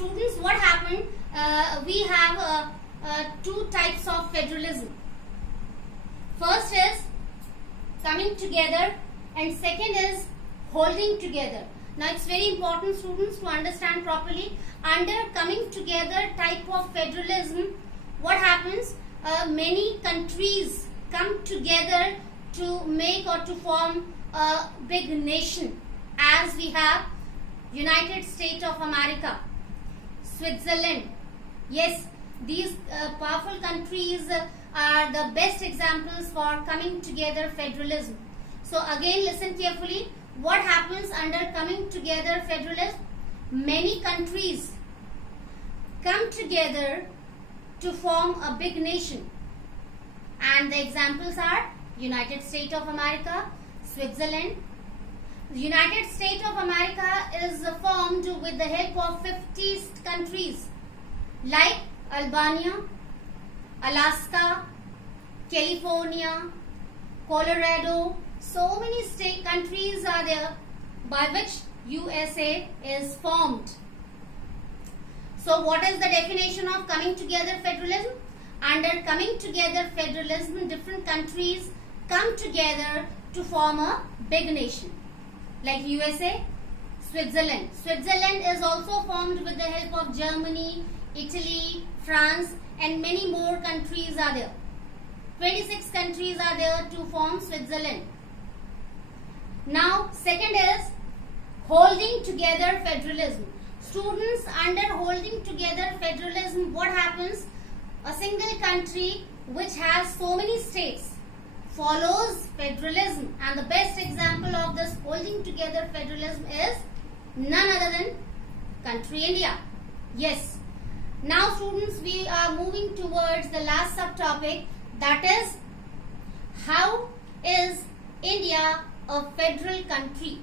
students, what happened? We have two types of federalism. First is coming together and second is holding together. Now it's very important, students, to understand properly. Under coming together type of federalism, what happens? Many countries come together to make or to form a big nation, as we have United States of America, Switzerland. Yes, these powerful countries are the best examples for coming together federalism. So again, listen carefully. What happens under coming together federalism? Many countries come together to form a big nation, and the examples are United States of America, Switzerland. The United States of America is formed with the help of 50 countries like Albania, Alaska, California, Colorado. So many countries are there by which USA is formed. So what is the definition of coming together federalism? Under coming together federalism, different countries come together to form a big nation. Like USA, Switzerland. Switzerland is also formed with the help of Germany, Italy, France, and many more countries are there. 26 countries are there to form Switzerland. Now, second is holding together federalism. Students, under holding together federalism, what happens? A single country which has so many states follows federalism, and the best example of this holding together federalism is none other than country India. Yes. Now students, we are moving towards the last subtopic, that is, how is India a federal country?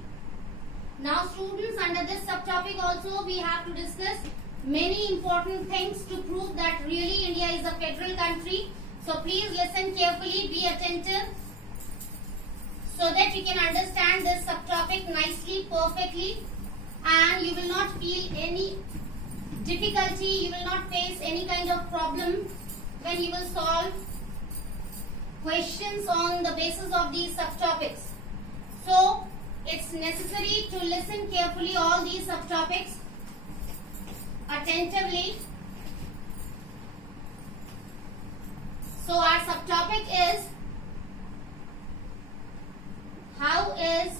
Now students, under this subtopic also we have to discuss many important things to prove that really India is a federal country. So please listen carefully, be attentive, so that you can understand this subtopic nicely, perfectly, and you will not feel any difficulty, you will not face any kind of problem when you will solve questions on the basis of these subtopics. So it's necessary to listen carefully all these subtopics attentively. So our subtopic is, how is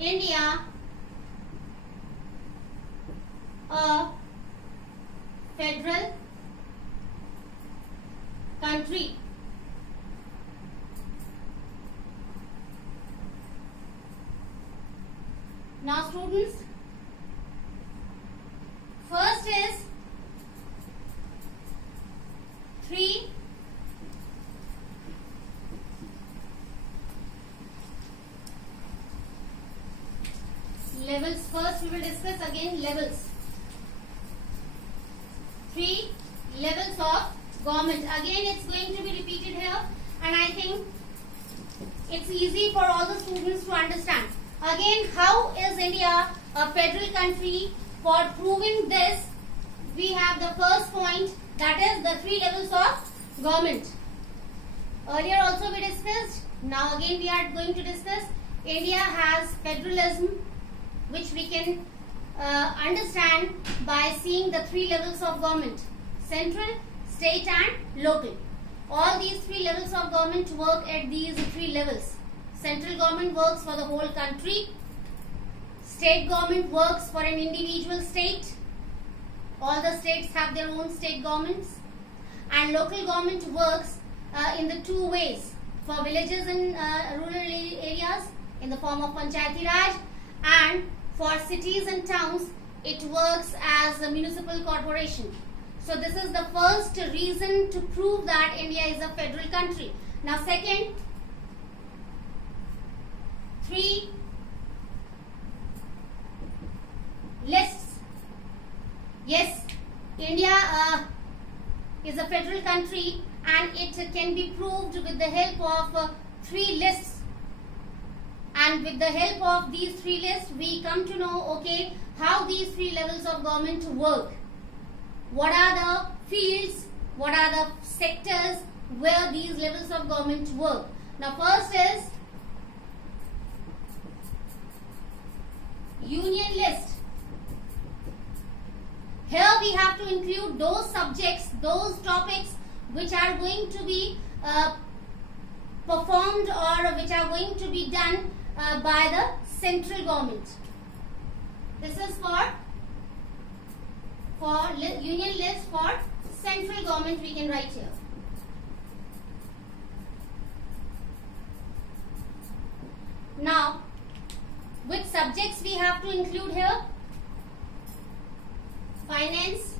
India a federal country? Now students, first is 3 levels. First we will discuss again levels. 3 levels of government. Again it's going to be repeated here, and I think it's easy for all the students to understand. Again, how is India a federal country? For proving this, we have the first point, that is the 3 levels of government. Earlier also we discussed, now again we are going to discuss. India has federalism, which we can understand by seeing the 3 levels of government: central, state and local. All these 3 levels of government work at these 3 levels. Central government works for the whole country. State government works for an individual state. All the states have their own state governments. And local government works in the 2 ways. For villages and rural areas in the form of Panchayati Raj, and for cities and towns it works as a municipal corporation. So this is the first reason to prove that India is a federal country. Now second, 3 lists. Yes, India is a federal country, and it can be proved with the help of 3 lists. And with the help of these 3 lists, we come to know, okay, how these three levels of government work. What are the fields, what are the sectors where these levels of government work. Now first is union list. Here we have to include those subjects, those topics which are going to be performed or which are going to be done by the central government. This is for union list for central government, we can write here. Now, which subjects we have to include here? Finance,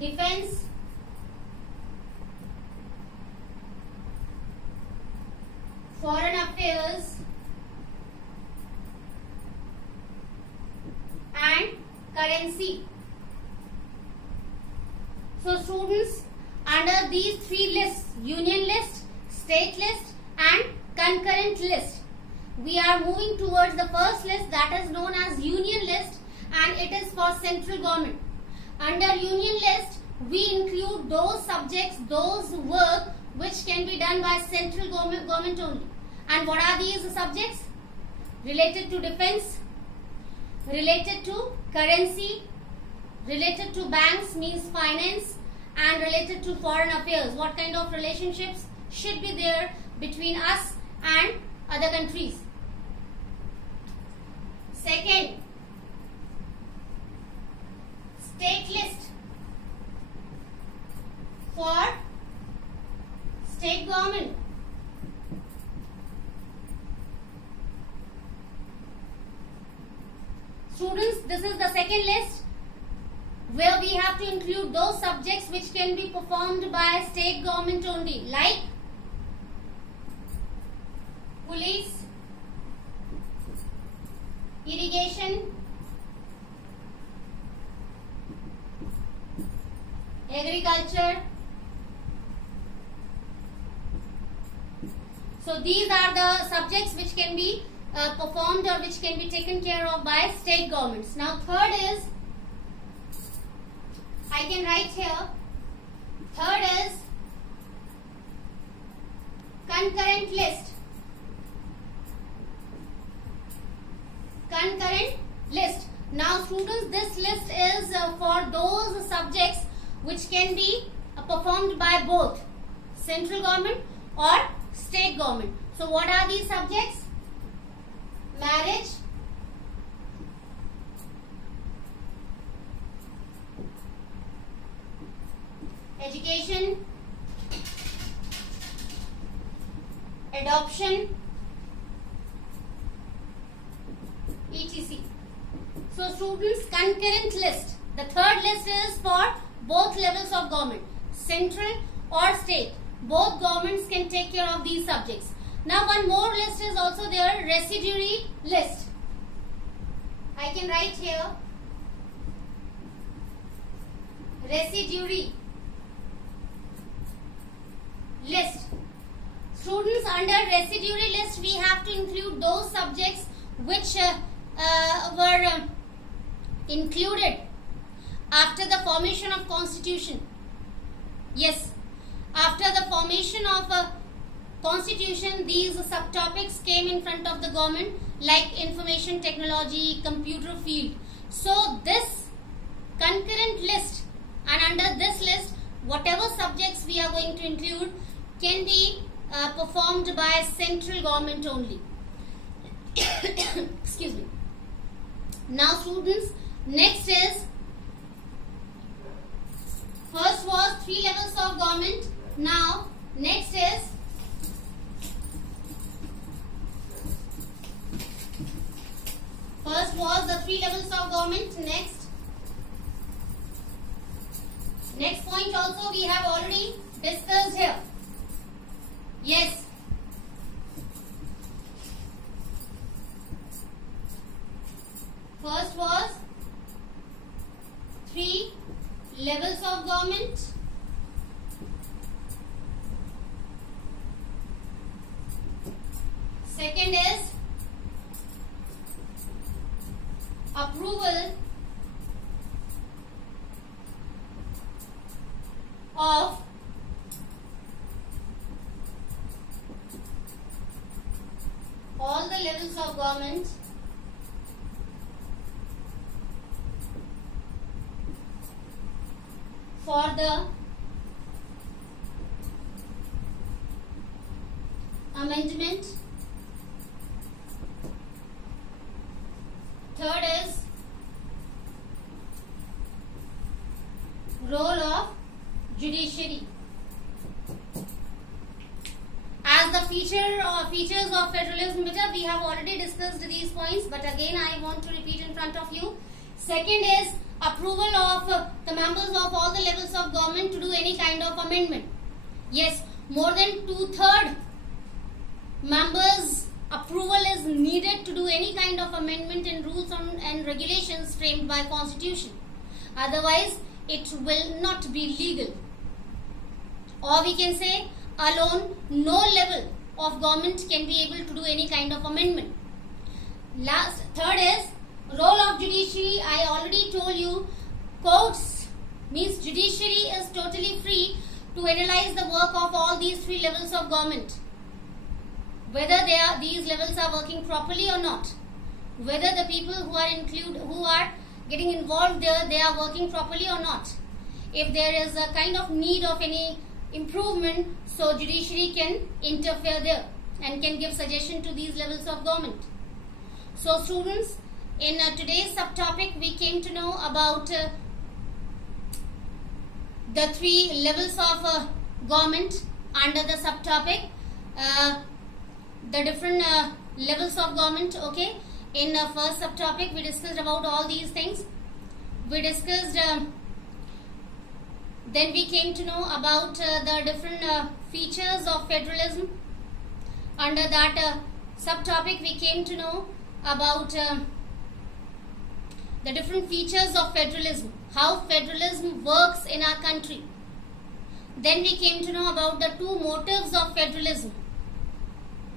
defense, foreign affairs, and currency. So students, under these three lists, union list, state list and concurrent list, we are moving towards the first list, that is known as union list, and it is for central government. Under union list, we include those subjects, those work which can be done by central government only. And what are these subjects? Related to defense, related to currency, related to banks means finance, and related to foreign affairs. What kind of relationships should be there between us and other countries? Second, state list for state government. Students, this is the second list where we have to include those subjects which can be performed by state government only, like police, irrigation, agriculture. So these are the subjects which can be performed or which can be taken care of by state governments. Now third is, I can write here, third is concurrent list. Concurrent list. Now students, this list is for those subjects which can be performed by both central government or state government. So what are these subjects? Marriage, education, adoption, etc. So students, concurrent list. The third list is for both levels of government, central or state. Both governments can take care of these subjects. Now one more list is also there, residuary list. I can write here, residuary list. Students, under residuary list we have to include those subjects which were included after the formation of constitution. Yes, after the formation of a constitution, these subtopics came in front of the government, like information technology, computer field. So this concurrent list, and under this list whatever subjects we are going to include can be performed by central government only. Excuse me. Now students, next is, first was three levels of government. Now next is first was the three levels of government. Next point also we have already discussed here. Yes. First was three levels of government. Second is approval of all the levels of government for the amendment. Third is role of judiciary. As the features of federalism, we have already discussed these points, but again I want to repeat in front of you. Second is approval of the members of all the levels of government to do any kind of amendment. Yes, more than 2/3 members' approval is needed to do any kind of amendment in rules and regulations framed by Constitution. Otherwise, it will not be legal. Or we can say, alone, no level of government can be able to do any kind of amendment. Third is role of judiciary. I already told you, courts means judiciary is totally free to analyze the work of all these 3 levels of government, whether these levels are working properly or not, whether the people who are getting involved there, they are working properly or not. If there is a kind of need of any improvement, so judiciary can interfere there and can give suggestion to these levels of government. So students, in today's subtopic, we came to know about the 3 levels of government under the subtopic, the different levels of government. Okay, in the first subtopic we discussed about all these things. We discussed then we came to know about the different features of federalism. Under that subtopic we came to know about the different features of federalism, how federalism works in our country. Then we came to know about the 2 motives of federalism,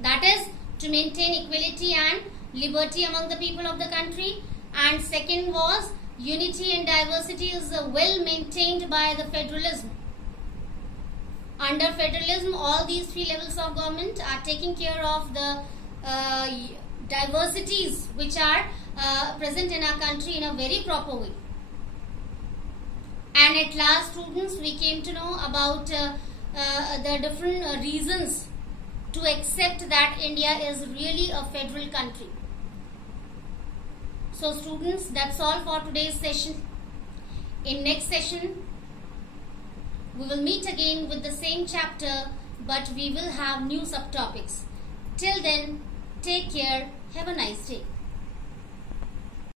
that is to maintain equality and liberty among the people of the country, and second was unity and diversity is well maintained by the federalism. Under federalism, all these 3 levels of government are taking care of the diversities which are present in our country in a very proper way. And at last, students, we came to know about the different reasons to accept that India is really a federal country. So students, that's all for today's session. In next session, we will meet again with the same chapter, but we will have new subtopics. Till then, take care. Have a nice day.